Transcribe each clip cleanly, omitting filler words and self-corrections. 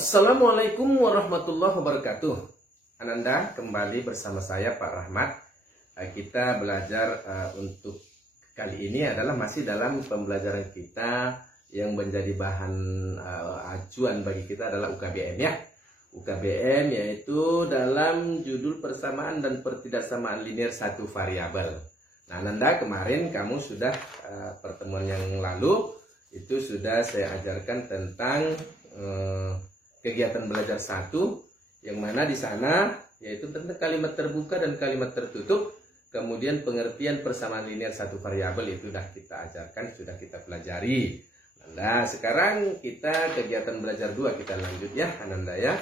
Assalamualaikum warahmatullahi wabarakatuh. Ananda, kembali bersama saya Pak Rahmat. Kita belajar untuk kali ini adalah masih dalam pembelajaran kita yang menjadi bahan acuan bagi kita adalah UKBM ya. UKBM yaitu dalam judul persamaan dan pertidaksamaan linear satu variabel. Nah, Ananda, kemarin kamu sudah pertemuan yang lalu itu sudah saya ajarkan tentang kegiatan belajar satu, yang mana di sana yaitu tentang kalimat terbuka dan kalimat tertutup, kemudian pengertian persamaan linear satu variabel itu sudah kita ajarkan, sudah kita pelajari. Nah, sekarang kita kegiatan belajar 2 kita lanjut ya, Ananda ya.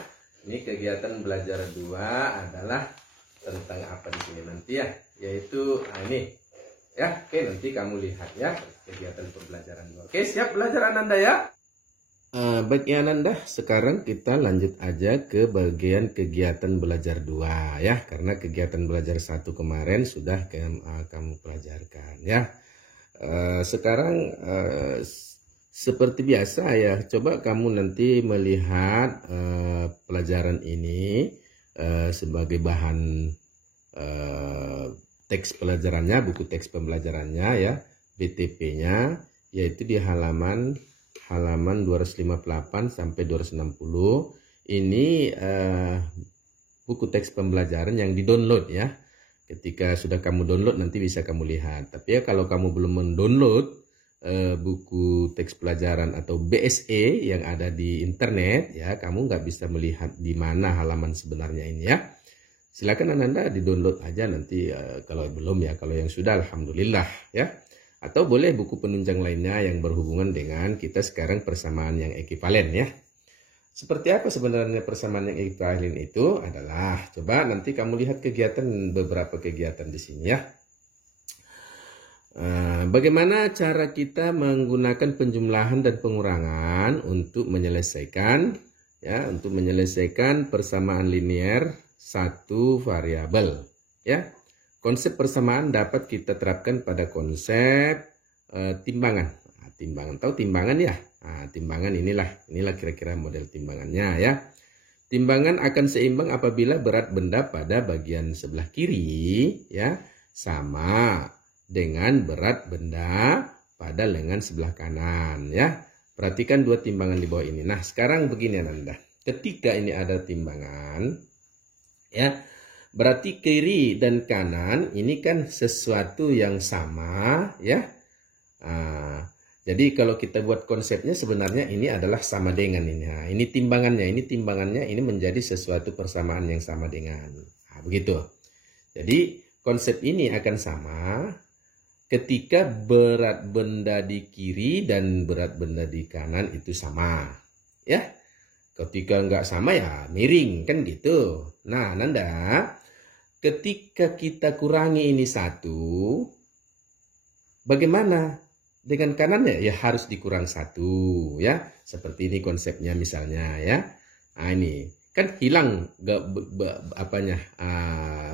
Ini kegiatan belajar 2 adalah tentang apa di sini nanti ya, yaitu ini ya. Oke, nanti kamu lihat ya kegiatan pembelajaran 2. Oke, siap belajar Ananda ya. Baik ya Ananda, sekarang kita lanjut aja ke bagian kegiatan belajar 2 ya, karena kegiatan belajar 1 kemarin sudah kamu pelajarkan ya. Sekarang seperti biasa ya, coba kamu nanti melihat pelajaran ini sebagai bahan teks pelajarannya, buku teks pembelajarannya ya, BTP-nya, yaitu di halaman 258 sampai 260. Ini buku teks pembelajaran yang di-download ya. Ketika sudah kamu download nanti bisa kamu lihat. Tapi ya kalau kamu belum mendownload buku teks pelajaran atau BSE yang ada di internet ya, kamu nggak bisa melihat di mana halaman sebenarnya ini ya. Silakan Ananda di-download aja nanti kalau belum ya. Kalau yang sudah alhamdulillah ya. Atau boleh buku penunjang lainnya yang berhubungan dengan kita sekarang persamaan yang ekivalen ya. Seperti apa sebenarnya persamaan yang ekivalen itu adalah, coba nanti kamu lihat beberapa kegiatan di sini ya. Bagaimana cara kita menggunakan penjumlahan dan pengurangan untuk menyelesaikan persamaan linear satu variabel ya. Konsep persamaan dapat kita terapkan pada konsep timbangan. Timbangan, tahu timbangan ya? Timbangan inilah kira-kira model timbangannya ya. Timbangan akan seimbang apabila berat benda pada bagian sebelah kiri ya sama dengan berat benda pada lengan sebelah kanan ya. Perhatikan 2 timbangan di bawah ini. Nah, sekarang begini Ananda. Ketika ini ada timbangan ya, berarti kiri dan kanan ini kan sesuatu yang sama ya. Jadi kalau kita buat konsepnya sebenarnya ini adalah sama dengan ini. Nah, ini timbangannya ini menjadi sesuatu persamaan yang sama dengan. Begitu. Jadi konsep ini akan sama ketika berat benda di kiri dan berat benda di kanan itu sama. Ya. Ketika nggak sama ya miring kan gitu. Nah Ananda, ketika kita kurangi ini 1, bagaimana dengan kanannya? Ya harus dikurang 1 ya. Seperti ini konsepnya misalnya ya. Nah ini kan hilang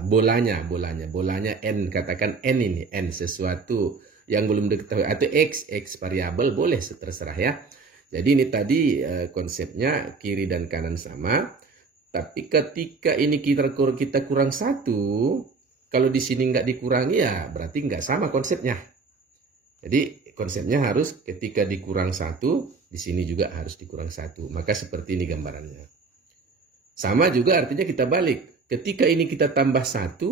bolanya n, katakan n ini n sesuatu yang belum diketahui atau x variabel boleh terserah ya. Jadi ini tadi konsepnya kiri dan kanan sama. Tapi ketika ini kita kurang 1, kalau di sini nggak dikurangi ya berarti nggak sama konsepnya. Jadi konsepnya harus ketika dikurang 1, di sini juga harus dikurang 1. Maka seperti ini gambarannya. Sama juga artinya kita balik. Ketika ini kita tambah 1,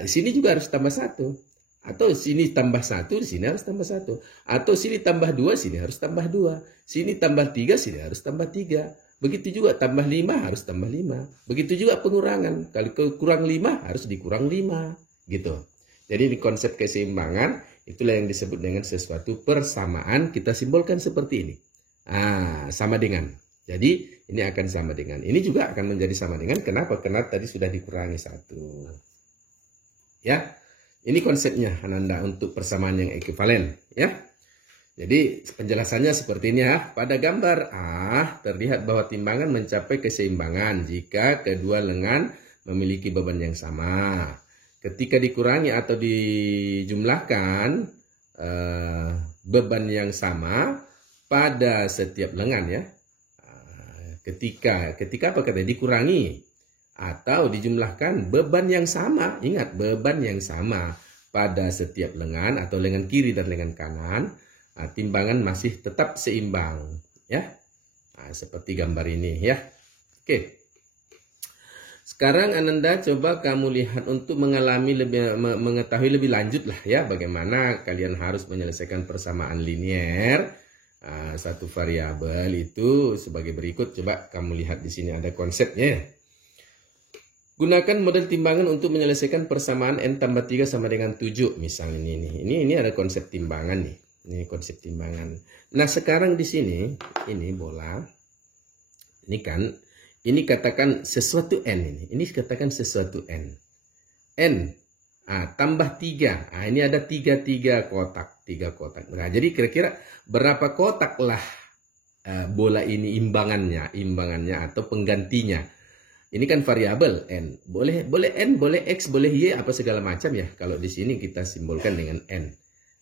di sini juga harus tambah 1. Atau sini tambah 1, di sini harus tambah 1. Atau sini tambah 2, sini harus tambah 2. Sini tambah 3, sini harus tambah 3. Begitu juga tambah 5 harus tambah 5. Begitu juga pengurangan. Kalau kurang 5 harus dikurang 5. Gitu. Jadi di konsep keseimbangan itulah yang disebut dengan sesuatu persamaan. Kita simbolkan seperti ini. Sama dengan. Jadi ini akan sama dengan. Ini juga akan menjadi sama dengan. Kenapa? Karena tadi sudah dikurangi 1. Ya. Ini konsepnya Ananda untuk persamaan yang ekivalen ya. Jadi penjelasannya seperti ini ya. Pada gambar A terlihat bahwa timbangan mencapai keseimbangan jika kedua lengan memiliki beban yang sama. Ketika dikurangi atau dijumlahkan beban yang sama pada setiap lengan ya. Ketika apa katanya? Dikurangi atau dijumlahkan beban yang sama. Ingat, beban yang sama pada setiap lengan atau lengan kiri dan lengan kanan. Timbangan masih tetap seimbang, ya. Seperti gambar ini, ya. Oke. Sekarang Ananda coba kamu lihat untuk mengetahui lebih lanjut lah, ya, bagaimana kalian harus menyelesaikan persamaan linier satu variabel itu sebagai berikut. Coba kamu lihat di sini ada konsepnya. Gunakan model timbangan untuk menyelesaikan persamaan n tambah 3 sama dengan 7. Misalnya ini ada konsep timbangan nih. Ini konsep timbangan. Nah, sekarang di sini ini bola. Ini katakan sesuatu n ini. Ini katakan sesuatu n. Tambah 3. Ini ada 3 kotak. 3 kotak. Nah, jadi kira-kira berapa kotak lah bola ini imbangannya atau penggantinya. Ini kan variabel n. Boleh n, boleh x, boleh y, apa segala macam ya. Kalau di sini kita simbolkan dengan n.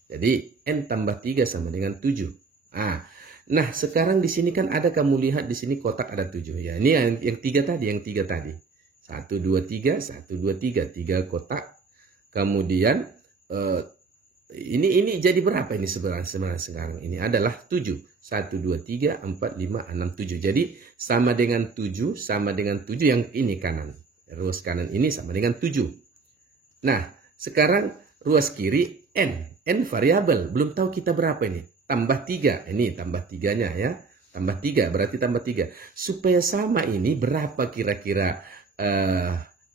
Jadi n tambah 3 sama dengan 7. Nah, sekarang di sini kan ada, kamu lihat di sini kotak ada 7 ya. Ini yang 3 tadi, 1 2 3, 1 2 3, 3 kotak. Kemudian ini jadi berapa ini sebenarnya sekarang? Ini adalah 7. 1 2 3 4 5 6 7. Jadi sama dengan 7 yang ini kanan. Ruas kanan ini sama dengan 7. Nah, sekarang ruas kiri n variabel, belum tahu kita berapa ini. Tambah 3, ini tambah 3-nya ya. Tambah 3, berarti tambah 3. Supaya sama ini berapa kira-kira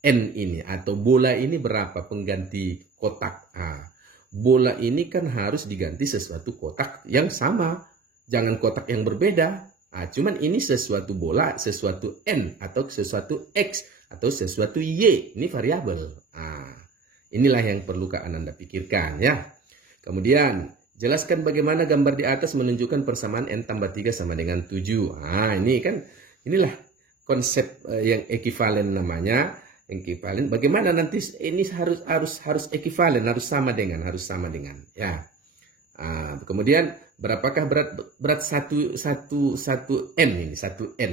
n ini atau bola ini berapa pengganti kotak. Bola ini kan harus diganti sesuatu kotak yang sama. Jangan kotak yang berbeda. Cuman ini sesuatu bola, sesuatu n atau sesuatu x atau sesuatu y. Ini variabel. Inilah yang perlu Ananda pikirkan ya. Kemudian jelaskan bagaimana gambar di atas menunjukkan persamaan n tambah 3 sama dengan 7. Inilah konsep yang ekivalen namanya. Ekivalen. Bagaimana nanti ini harus ekivalen, harus sama dengan ya. Kemudian berapakah berat satu n ini, 1n.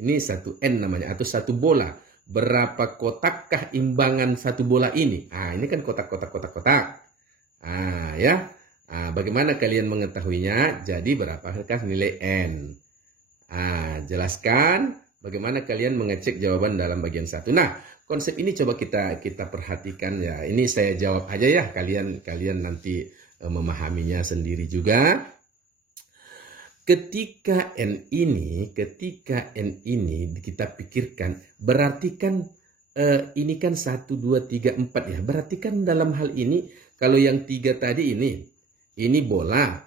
Ini 1n namanya atau satu bola. Berapa kotakkah imbangan satu bola ini? Ini kan kotak. Ya. Bagaimana kalian mengetahuinya? Jadi berapakah nilai n? Jelaskan bagaimana kalian mengecek jawaban dalam bagian 1. Nah, konsep ini coba kita perhatikan ya. Ini saya jawab aja ya. Kalian nanti memahaminya sendiri juga. Ketika n ini kita pikirkan, berarti kan ini kan 1 2 3 4 ya. Berarti kan dalam hal ini kalau yang 3 tadi ini bola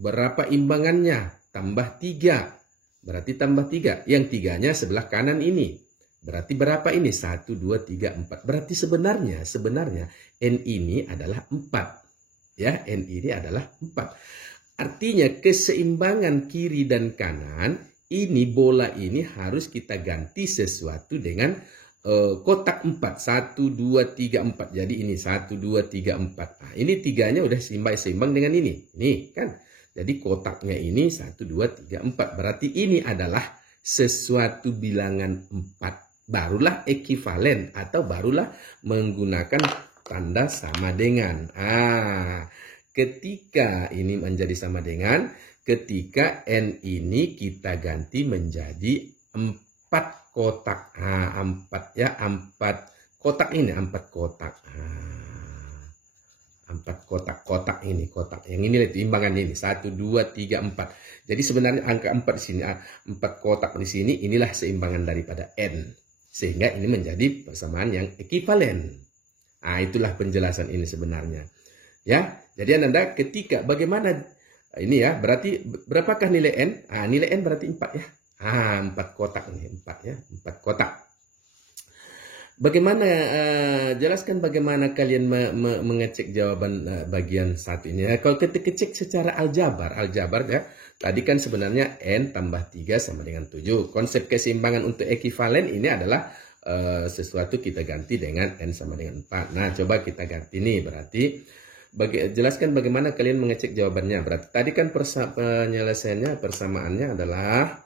berapa imbangannya? Tambah 3. Berarti tambah 3. Yang 3-nya sebelah kanan ini. Berarti berapa ini? 1, 2, 3, 4. Berarti sebenarnya n ini adalah 4. Ya, n ini adalah 4. Artinya keseimbangan kiri dan kanan, ini bola ini harus kita ganti sesuatu dengan kotak 4. 1, 2, 3, 4. Jadi ini 1, 2, 3, 4. Ini 3-nya udah seimbang dengan ini. Ini kan. Jadi kotaknya ini 1, 2, 3, 4. Berarti ini adalah sesuatu bilangan 4. Barulah ekivalen atau barulah menggunakan tanda sama dengan. Ketika ini menjadi sama dengan, ketika n ini kita ganti menjadi 4 kotak. 4 ya, 4 kotak ini, 4 kotak. 4 kotak ini, kotak yang ini imbangan ini 1 2 3 4. Jadi sebenarnya angka 4 di sini, 4 kotak di sini, inilah seimbangan daripada n. Sehingga ini menjadi persamaan yang ekivalen. Itulah penjelasan ini sebenarnya. Ya, jadi Ananda ketika bagaimana ini ya, berarti berapakah nilai n? Nilai n berarti 4 ya. 4 kotak ini, 4 ya, 4 kotak. Bagaimana jelaskan bagaimana kalian mengecek jawaban bagian 1 ini. Kalau kita cek secara aljabar ya. Tadi kan sebenarnya n tambah 3 sama dengan 7. Konsep keseimbangan untuk ekivalen ini adalah sesuatu kita ganti dengan n sama dengan 4. Nah, coba kita ganti nih, berarti jelaskan bagaimana kalian mengecek jawabannya. Berarti tadi kan penyelesaiannya, persamaannya adalah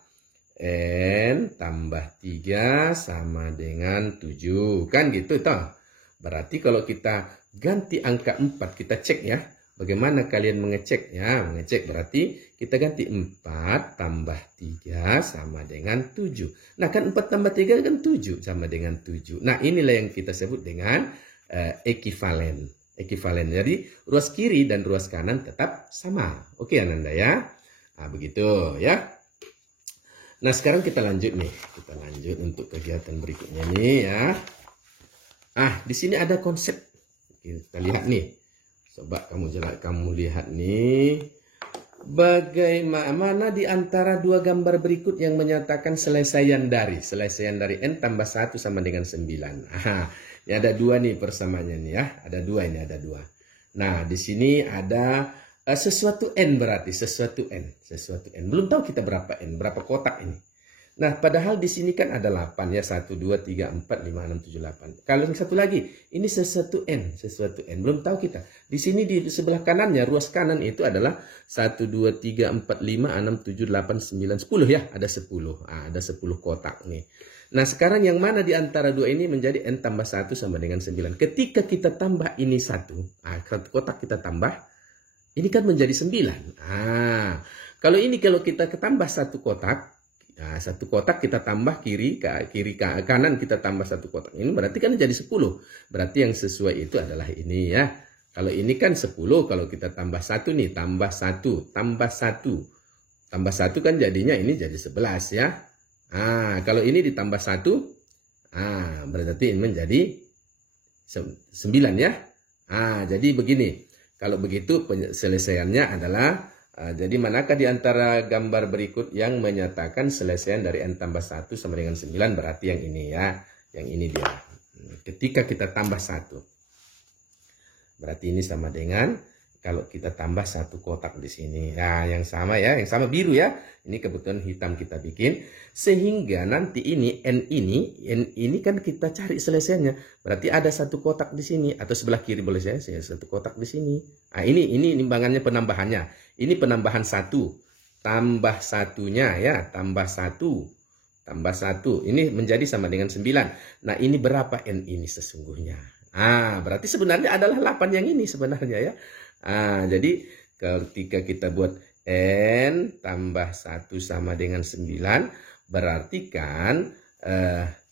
N tambah 3 sama dengan 7. Kan gitu toh. Berarti kalau kita ganti angka 4, kita cek ya. Bagaimana kalian mengecek? Ya, mengecek berarti kita ganti 4 tambah 3 sama dengan 7. Nah, kan 4 tambah 3 kan 7 sama dengan 7. Nah, inilah yang kita sebut dengan ekivalen. Ekivalen. Jadi, ruas kiri dan ruas kanan tetap sama. Oke, Ananda ya. Nah, begitu ya. Nah, sekarang kita lanjut nih. Kita lanjut untuk kegiatan berikutnya nih ya. Di sini ada konsep. Kita lihat nih. Coba kamu lihat nih. Bagaimana di antara dua gambar berikut yang menyatakan selesaian dari N tambah 1 sama dengan 9. Ini ada dua nih persamaannya nih ya. Ada dua ini, ada dua. Nah, di sini ada sesuatu N berarti. Sesuatu N. Belum tahu kita berapa N, berapa kotak ini. Nah, padahal di sini kan ada 8 ya. 1, 2, 3, 4, 5, 6, 7, 8. Kalau yang satu lagi, ini sesuatu N. Belum tahu kita. Di sini di sebelah kanannya, ruas kanan itu adalah 1, 2, 3, 4, 5, 6, 7, 8, 9, 10 ya. Ada 10. Ada 10 kotak nih. Nah, sekarang yang mana di antara dua ini menjadi N tambah 1 sama dengan 9. Ketika kita tambah ini 1, satu kotak kita tambah, ini kan menjadi 9. Kalau kita ketambah satu kotak, satu kotak kita tambah kanan kita tambah satu kotak. Ini berarti kan jadi 10. Berarti yang sesuai itu adalah ini ya. Kalau ini kan 10, kalau kita tambah 1 nih, tambah 1 tambah 1 kan jadinya ini jadi 11 ya. Kalau ini ditambah 1, berarti ini menjadi 9 ya. Jadi begini. Kalau begitu penyelesaiannya adalah jadi manakah di antara gambar berikut yang menyatakan selesaian dari N tambah 1 sama dengan 9? Berarti yang ini ya. Yang ini dia. Ketika kita tambah 1. Berarti ini sama dengan kalau kita tambah satu kotak di sini. Nah, yang sama ya. Yang sama biru ya. Ini kebetulan hitam kita bikin. Sehingga nanti ini N ini kan kita cari selesainya. Berarti ada satu kotak di sini. Atau sebelah kiri boleh saya satu kotak di sini. Ini imbangannya penambahannya. Ini penambahan 1. Tambah satunya ya. Tambah 1. Ini menjadi sama dengan 9. Nah, ini berapa N ini sesungguhnya? Berarti sebenarnya adalah 8 yang ini sebenarnya ya. Jadi ketika kita buat N tambah 1 sama dengan 9, berarti kan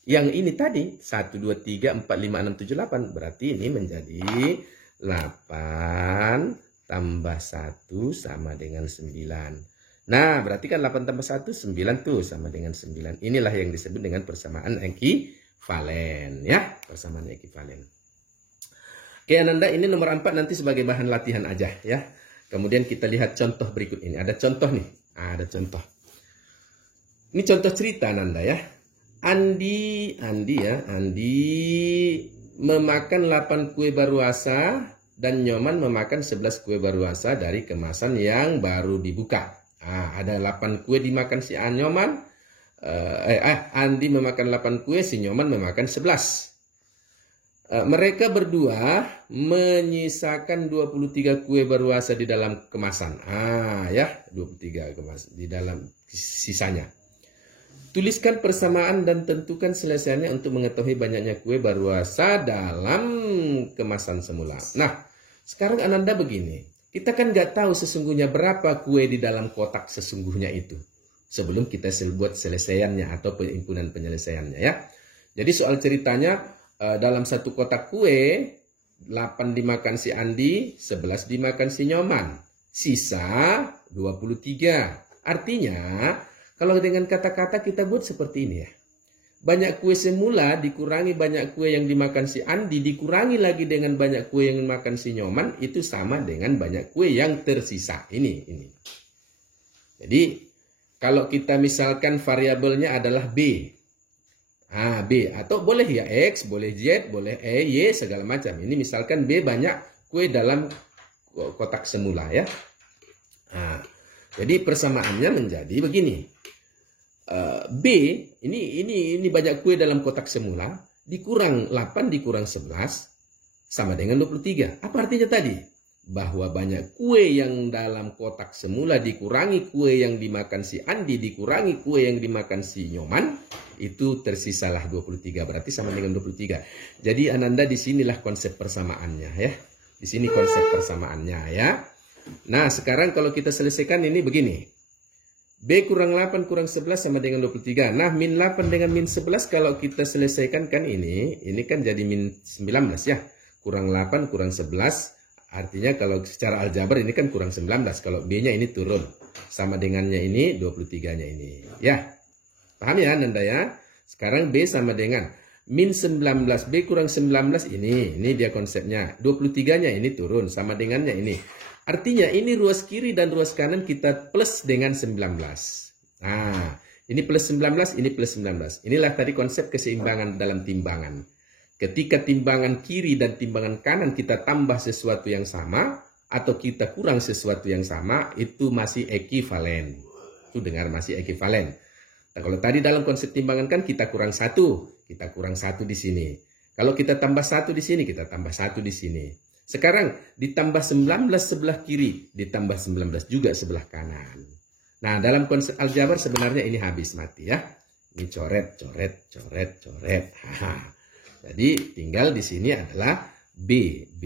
yang ini tadi 1, 2, 3, 4, 5, 6, 7, 8. Berarti ini menjadi 8 tambah 1 sama dengan 9. Nah, berarti kan 8 tambah 1, 9 tuh sama dengan 9. Inilah yang disebut dengan persamaan ekivalen ya. Persamaan ekivalen. Oke, Ananda, ini nomor 4 nanti sebagai bahan latihan aja ya. Kemudian kita lihat contoh berikut ini. Ada contoh nih. Ada contoh. Ini contoh cerita Ananda ya. Andi memakan 8 kue baruasa dan Nyoman memakan 11 kue baruasa dari kemasan yang baru dibuka. Ada 8 kue dimakan si Nyoman. Andi memakan 8 kue, si Nyoman memakan 11. Mereka berdua menyisakan 23 kue baruasa di dalam kemasan. 23 kemasan di dalam sisanya. Tuliskan persamaan dan tentukan selesaiannya untuk mengetahui banyaknya kue baruasa dalam kemasan semula. Nah, sekarang Ananda begini. Kita kan nggak tahu sesungguhnya berapa kue di dalam kotak sesungguhnya itu. Sebelum kita buat selesaiannya atau penghimpunan penyelesaiannya ya. Jadi soal ceritanya, dalam satu kotak kue 8 dimakan si Andi, 11 dimakan si Nyoman, sisa 23. Artinya kalau dengan kata-kata kita buat seperti ini ya, banyak kue semula dikurangi banyak kue yang dimakan si Andi, dikurangi lagi dengan banyak kue yang dimakan si Nyoman, itu sama dengan banyak kue yang tersisa. Ini jadi kalau kita misalkan variabelnya adalah B, B atau boleh ya X, boleh Z, boleh Y, segala macam. Ini misalkan B banyak kue dalam kotak semula ya. Jadi persamaannya menjadi begini. B ini banyak kue dalam kotak semula, dikurang 8 dikurang 11 sama dengan 23. Apa artinya tadi? bahwa banyak kue yang dalam kotak semula dikurangi kue yang dimakan si Andi dikurangi kue yang dimakan si Nyoman, itu tersisalah 23, berarti sama dengan 23. Jadi Ananda disinilah konsep persamaannya ya. Di sini konsep persamaannya ya. Nah sekarang kalau kita selesaikan ini begini. B kurang 8 kurang 11 sama dengan 23. Nah min 8 dengan min 11 kalau kita selesaikan kan ini kan jadi min 19 ya. Kurang 8 kurang 11. Artinya kalau secara aljabar ini kan kurang 19. Kalau B-nya ini turun. Sama dengannya ini 23-nya ini. Ya. Paham ya Nanda ya? Sekarang B sama dengan min 19. B kurang 19 ini. Ini dia konsepnya. 23-nya ini turun. Sama dengannya ini. Artinya ini ruas kiri dan ruas kanan kita plus dengan 19. Nah. Ini plus 19. Ini plus 19. Inilah tadi konsep keseimbangan dalam timbangan. Ketika timbangan kiri dan timbangan kanan kita tambah sesuatu yang sama atau kita kurang sesuatu yang sama, itu masih ekivalen. Itu dengar masih ekivalen. Nah, kalau tadi dalam konsep timbangan kan kita kurang satu di sini. Kalau kita tambah satu di sini, kita tambah satu di sini. Sekarang ditambah 19 sebelah kiri, ditambah 19 juga sebelah kanan. Nah, dalam konsep aljabar sebenarnya ini habis mati ya. Ini coret, coret, coret, coret. Jadi tinggal di sini adalah B. B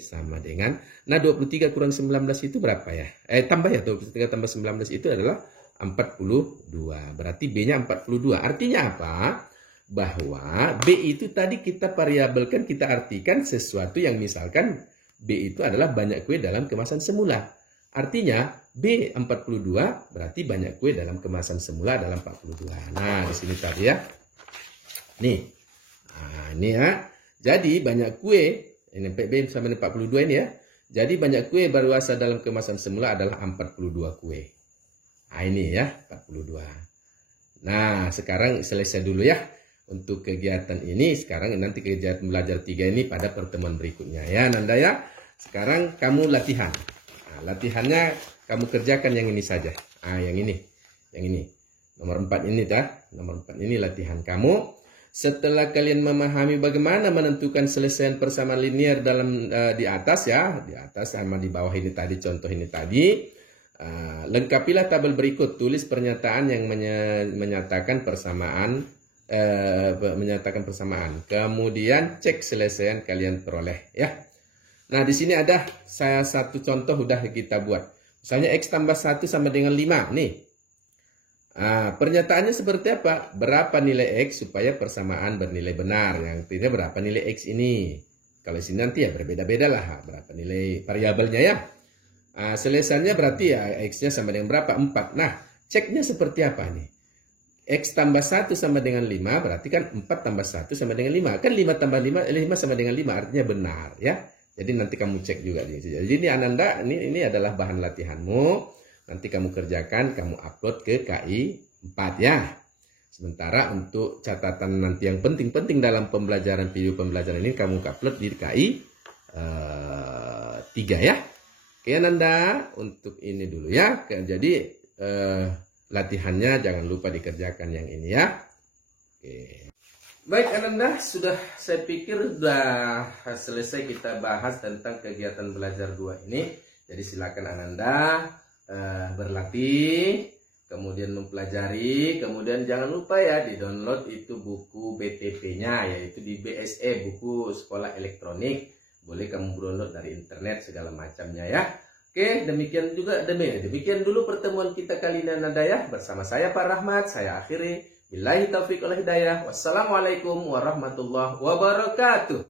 sama dengan, nah 23 kurang 19 itu berapa ya? Tambah ya, 23 tambah 19 itu adalah 42. Berarti B-nya 42. Artinya apa? Bahwa B itu tadi kita variabelkan, kita artikan sesuatu yang misalkan B itu adalah banyak kue dalam kemasan semula. Artinya B 42 berarti banyak kue dalam kemasan semula dalam 42. Nah di sini tadi ya. Nih. Nah, ini ya. Jadi banyak kue, ini B sama dengan 42 ini ya. Jadi banyak kue berluasa dalam kemasan semula adalah 42 kue. Nah, ini ya, 42. Nah, sekarang selesai dulu ya untuk kegiatan ini. Sekarang nanti kegiatan belajar 3 ini pada pertemuan berikutnya ya, Nanda ya. Sekarang kamu latihan. Nah, latihannya kamu kerjakan yang ini saja. Ah, yang ini. Yang ini. Nomor 4 ini dah. Nomor 4 ini latihan kamu. Setelah kalian memahami bagaimana menentukan selesaian persamaan linear dalam di atas ya, di atas sama di bawah ini tadi, contoh ini tadi, lengkapilah tabel berikut. Tulis pernyataan yang menyatakan persamaan, Kemudian cek selesaian kalian peroleh ya. Nah di sini ada satu contoh udah kita buat. Misalnya x tambah 1 sama dengan 5 nih. Pernyataannya seperti apa? Berapa nilai X supaya persamaan bernilai benar? Yang artinya berapa nilai X ini? Kalau sini nanti ya berbeda-beda lah. Berapa nilai variabelnya ya? Selesainya berarti ya X-nya sama dengan berapa? 4. Nah, ceknya seperti apa nih? X tambah 1 sama dengan 5, berarti kan 4 tambah 1 sama dengan 5. Kan 5 tambah 5 sama dengan 5, artinya benar ya. Jadi nanti kamu cek juga. Jadi ini Ananda, ini adalah bahan latihanmu. Nanti kamu kerjakan, kamu upload ke KI 4 ya. Sementara untuk catatan nanti yang penting-penting dalam pembelajaran video pembelajaran ini kamu upload di KI 3 ya. Oke Nanda, untuk ini dulu ya. Jadi latihannya jangan lupa dikerjakan yang ini ya. Oke. Baik Ananda, saya pikir sudah selesai kita bahas tentang kegiatan belajar 2 ini. Jadi silakan Ananda berlatih, kemudian mempelajari, kemudian jangan lupa ya di download itu buku BTP-nya, yaitu di BSE, buku sekolah elektronik. Boleh kamu download dari internet segala macamnya ya. Oke, demikian dulu pertemuan kita kali ini Ananda ya. Bersama saya Pak Rahmat, saya akhiri. Billahi taufiq wal hidayah. Wassalamualaikum warahmatullahi wabarakatuh.